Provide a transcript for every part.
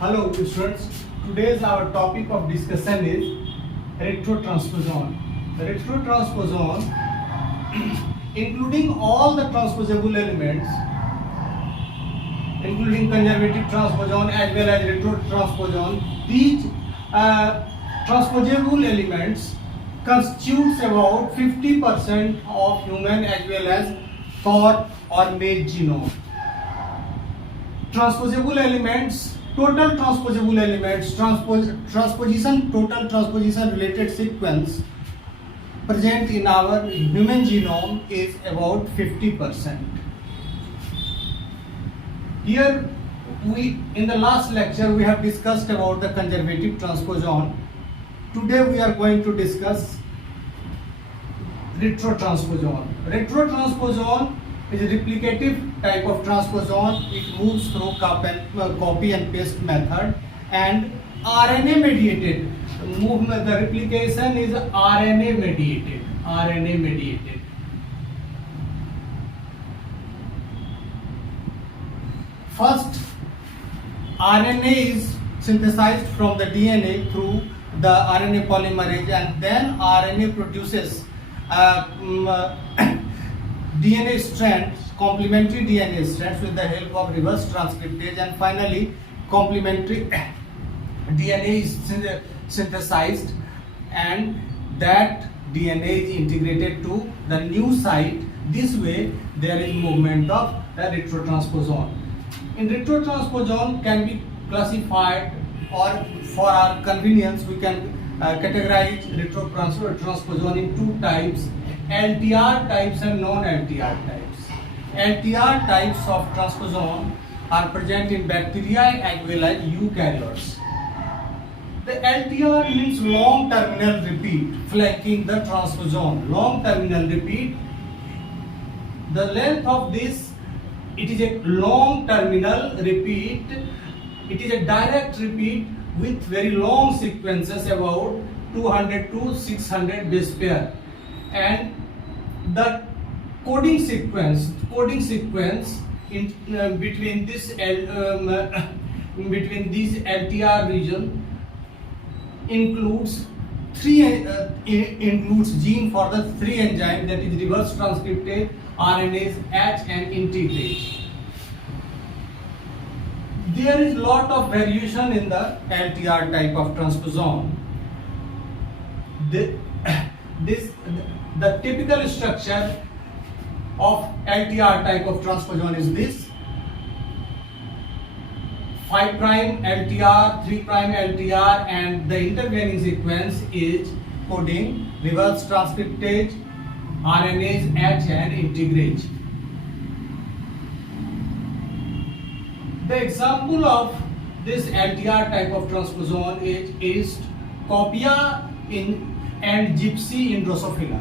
Hello students, today's our topic of discussion is retrotransposone. Retrotransposone including all the transposable elements including conservative transposon as well as retrotransposone. These transposable elements constitutes about 50% of human as well as cord or male genome. Transposable elements, total transposable elements, total transposition related sequence present in our human genome is about 50%. Here in the last lecture we have discussed about the conservative transposon. Today we are going to discuss retrotransposone. Retrotransposone is a replicative type of transposon. It moves through copy and paste method and RNA mediated movement. The replication is RNA mediated. First, RNA is synthesized from the DNA through the RNA polymerase, and then RNA produces DNA strands, complementary DNA strands with the help of reverse transcriptase, and finally complementary DNA is synthesized and that DNA is integrated to the new site. This way there is movement of the retrotransposone. In retrotransposone can be classified, or for our convenience we can categorize retrotransposone in two types: LTR types and non-LTR types. LTR types of transposon are present in bacteria as well as eukaryotes. The LTR means long terminal repeat flanking the transposon. Long terminal repeat. The length of this, it is a long terminal repeat. It is a direct repeat with very long sequences, about 200 to 600 base pair, and the coding sequence in between this LTR region includes gene for the three enzymes, that is reverse transcriptase, RNase H and integrase. There is lot of variation in the LTR type of transposon. The typical structure of LTR type of transposon is this: 5' LTR, 3' LTR, and the intervening sequence is coding reverse transcriptase, RNase H and integrase. The example of this LTR type of transposon is Copia and Gypsy in Drosophila.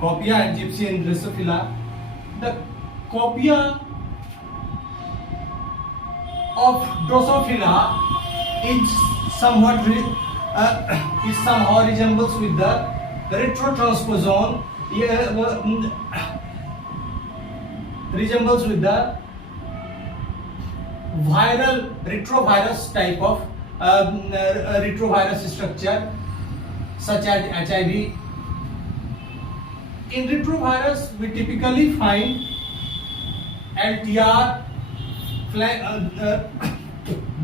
Copia and Gypsy in Drosophila. The Copia of Drosophila is somehow resembles with the retrotransposone. Resembles with the retrovirus type of retrovirus structure such as HIV. In retrovirus we typically find LTR,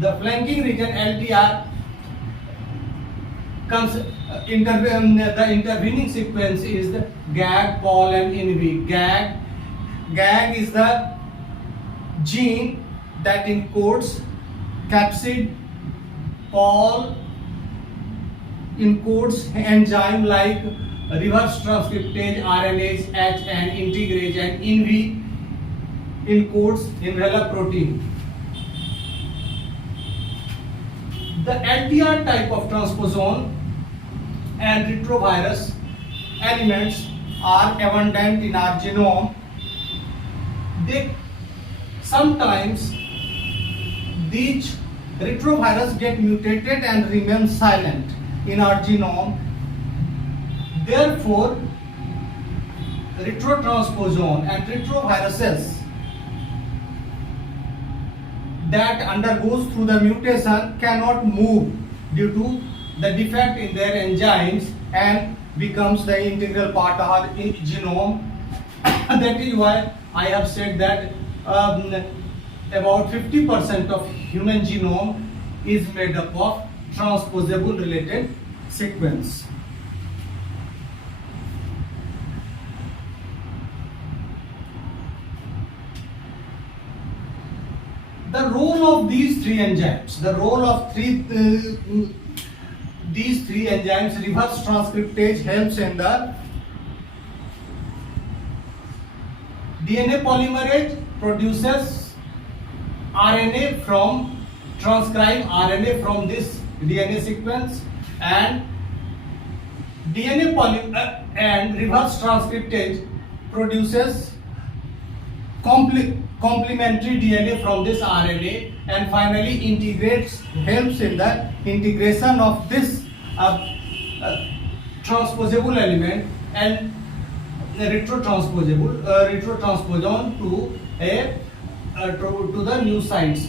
the flanking region LTR the intervening sequence is the GAG, POL and INV. GAG is the gene that encodes capsid. POL encodes enzyme like reverse transcriptase, RNase H and integrase, and INV encodes envelope protein. The LTR type of transposon and retrovirus elements are abundant in our genome. Sometimes these retrovirus get mutated and remain silent in our genome. Therefore, retrotransposone and retroviruses that undergoes through the mutation cannot move due to the defect in their enzymes and becomes the integral part of our genome. That is why I have said that about 50% of human genome is made up of transposable related sequence. The role of these three enzymes, these three enzymes, reverse transcriptase helps in the DNA polymerase produces RNA from, transcribe RNA from this DNA sequence, and and reverse transcriptase produces complementary DNA from this RNA, and finally integrates, helps in the integration of this transposable element and retrotransposone to the new sites,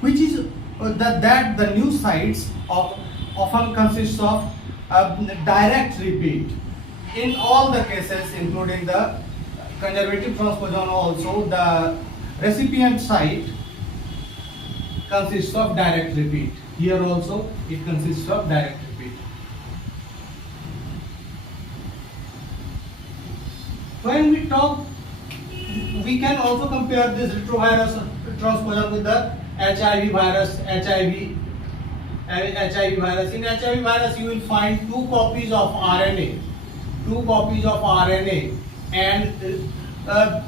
which is that the new sites often consists of direct repeat. In all the cases, including the conservative transposon also, the recipient site consists of direct repeat. Here also it consists of direct repeat. When we talk, we can also compare this retrovirus transposon with the HIV virus. HIV virus. In HIV virus, you will find two copies of RNA, and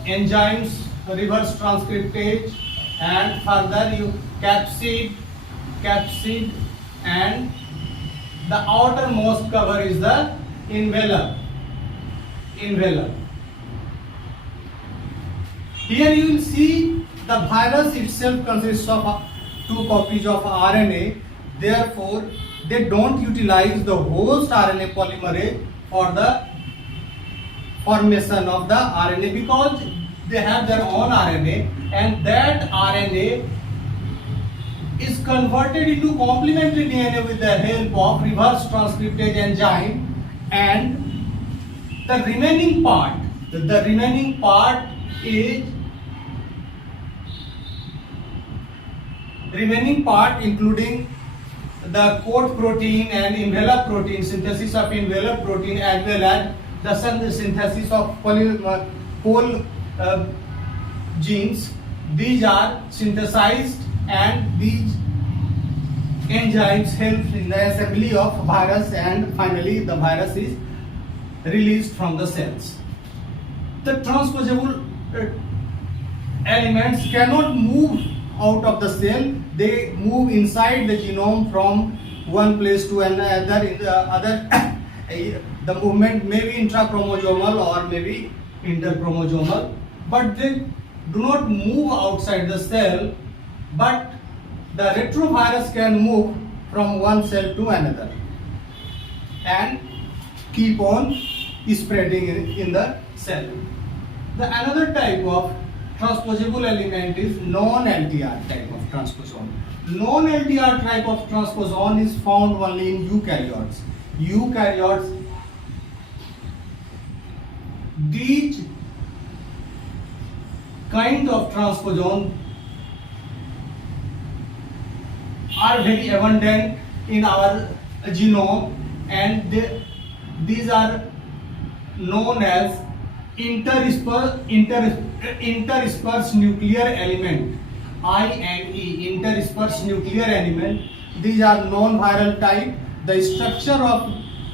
enzymes, reverse transcriptase, and further you capsid, and the outermost cover is the envelope. Here you will see the virus itself consists of two copies of RNA. Therefore, they don't utilize the host RNA polymerase for the formation of the RNA, because they have their own RNA, and that RNA is converted into complementary DNA with the help of reverse transcriptase enzyme, and the remaining part including the coat protein and envelope protein, synthesis of envelope protein, as well as the synthesis of pol genes. These are synthesized, and these enzymes help in the assembly of virus, and finally the virus is released from the cells. The transposable elements cannot move out of the cell. They move inside the genome from one place to another. In the other the movement may be intrachromosomal or may be interchromosomal, but they do not move outside the cell. But the retrovirus can move from one cell to another and keep on spreading in the cell. The another type of transposable element is non-LTR type of transposon. Non-LTR type of transposon is found only in eukaryotes. These kind of transposon are very abundant in our genome, and these are known as interspersed nuclear element, INE, interspersed nuclear element. These are non-viral type. The structure of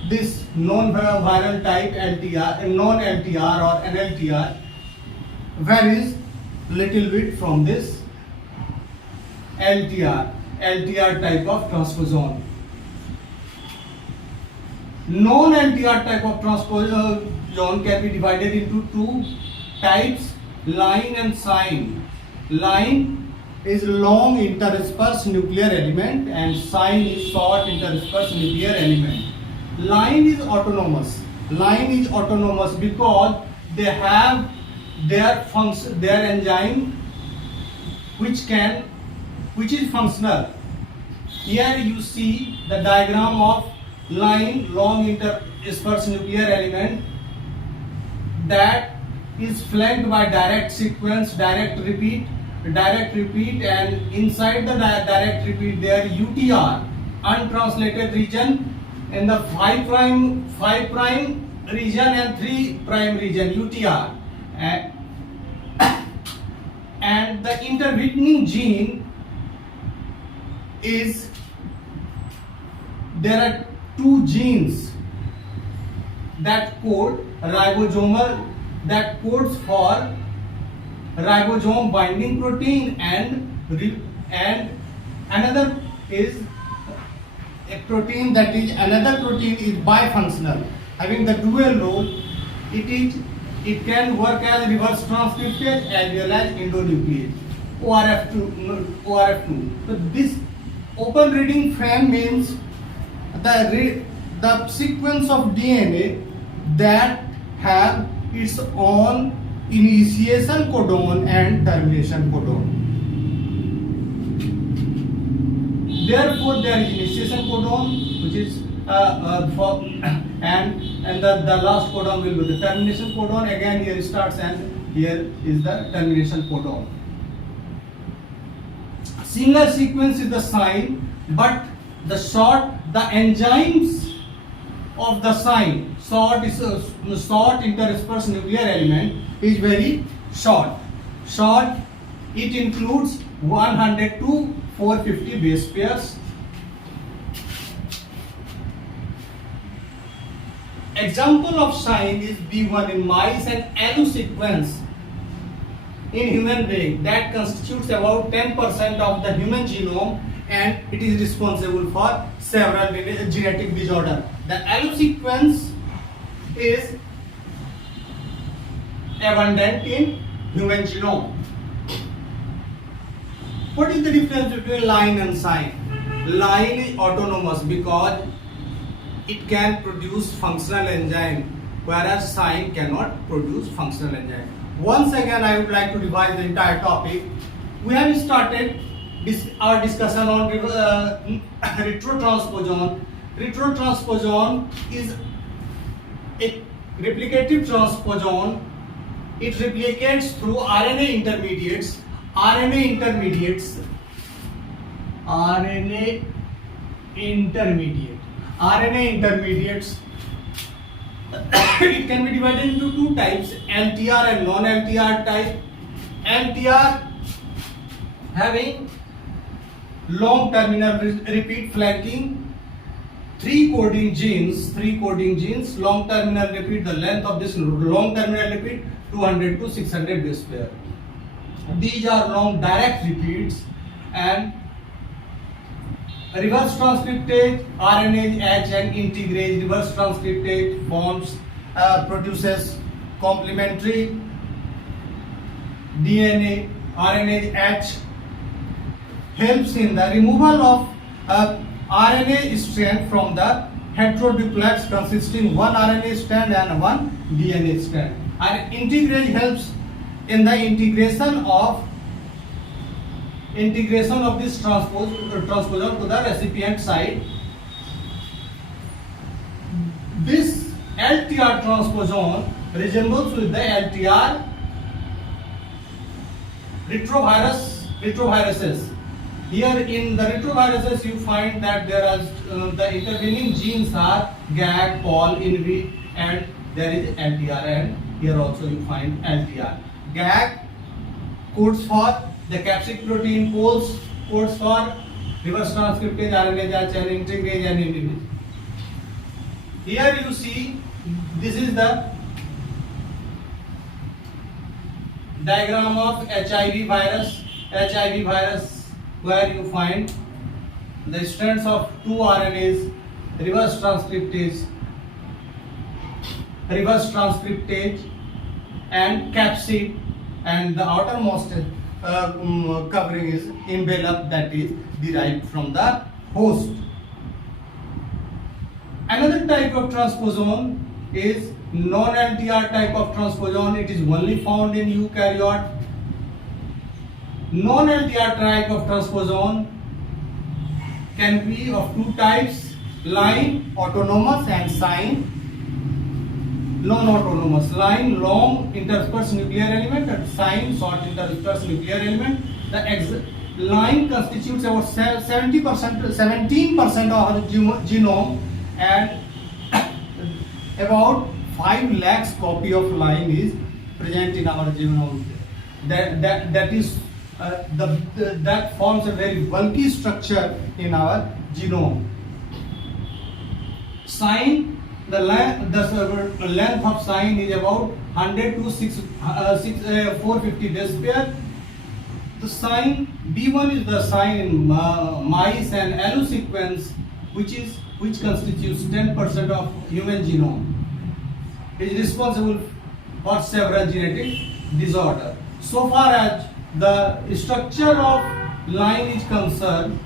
this non-viral type LTR, non-LTR or NLTR varies little bit from this LTR type of transposon. Non-LTR type of transposon can be divided into two types, line and sign. Line is long interspersed nuclear element, and sign is short interspersed nuclear element. Line is autonomous. Because they have their function, their enzyme, which can which is functional. Here you see the diagram of line long interspersed nuclear element that is flanked by direct sequence, direct repeat, and inside the direct repeat there UTR, untranslated region, in the 5 prime region and 3 prime region UTR, and the intervening gene is, there are 2 genes that code ribosomal, that codes for ribosome binding protein, and another is a protein, that is another protein is bifunctional, having the dual role. It can work as reverse transcriptase as well as endonuclease, ORF2. So this open reading frame means the sequence of DNA that have its own initiation codon and termination codon. Therefore, there is initiation codon, which is and the last codon will be the termination codon. Again, here it starts and here is the termination codon. Single sequence is the sign, but the enzymes of the sign, short interspersed nuclear element, is very short. It includes 100 to 450 base pairs. Example of sign is B1 in mice and Alu sequence in human being that constitutes about 10% of the human genome, and it is responsible for several genetic disorders. The Alu sequence is abundant in human genome. What is the difference between line and sign? Line is autonomous because it can produce functional enzyme, whereas sign cannot produce functional enzyme. Once again, I would like to revise the entire topic. We have started our discussion on retrotransposone. Retrotransposone is a replicative transposon. It replicates through RNA intermediates. RNA intermediates it can be divided into 2 types, LTR and non-LTR type. LTR having long terminal repeat flanking 3 coding genes, long terminal repeat, the length of this long terminal repeat 200 to 600 base pair. These are long direct repeats, and reverse transcriptase, RNase H and integrase reverse transcriptase produces complementary DNA. RNase H helps in the removal of RNA strand from the heteroduplex consisting 1 RNA strand and 1 DNA strand. And integrase helps in the integration of this transposon to the recipient site. This LTR transposon resembles with the LTR retroviruses. Here in the retroviruses you find that there are the intervening genes are GAG, POL, INV, and there is LTR, and here also you find LTR. GAG codes for the capsid protein, poles codes for reverse transcriptase, RNase H, and integrase and integrase. Here you see this is the diagram of HIV virus, where you find the strands of 2 RNAs, reverse transcriptase and capsid, and the outermost covering is envelope, that is derived from the host. Another type of transposon is non-LTR type of transposon. It is only found in eukaryote. Non-LTR type of transposon can be of two types: line autonomous and sign non-autonomous. Line long interspersed nuclear element and sign short interspersed nuclear element. The line constitutes about 17% of our genome, and about 5 lakhs copy of line is present in our genome. That forms a very bulky structure in our genome. Sign, the length of sign is about 100 to 450 base pair. The sign B1 is the sign in mice and allo sequence, which constitutes 10% of human genome. It is responsible for several genetic disorders. So far as the structure of line is concerned,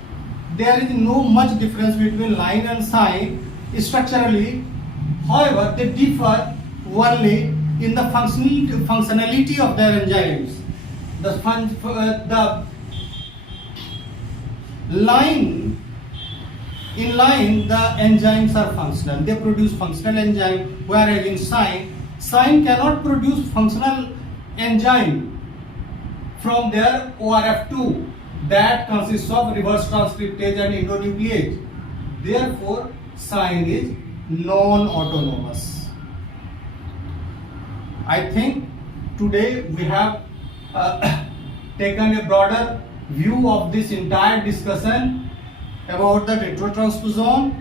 there is no much difference between line and sign structurally. However, they differ only in the functionality of their enzymes. The line, in line, the enzymes are functional. They produce functional enzyme, whereas in sign cannot produce functional enzyme from their ORF2 that consists of reverse transcriptase and endonuclease. Therefore, sign is non-autonomous. I think today we have taken a broader view of this entire discussion about the retrotransposone,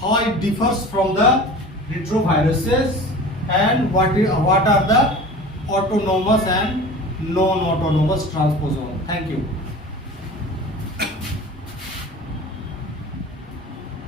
how it differs from the retroviruses, and what are the autonomous and non-autonomous transposone. Thank you.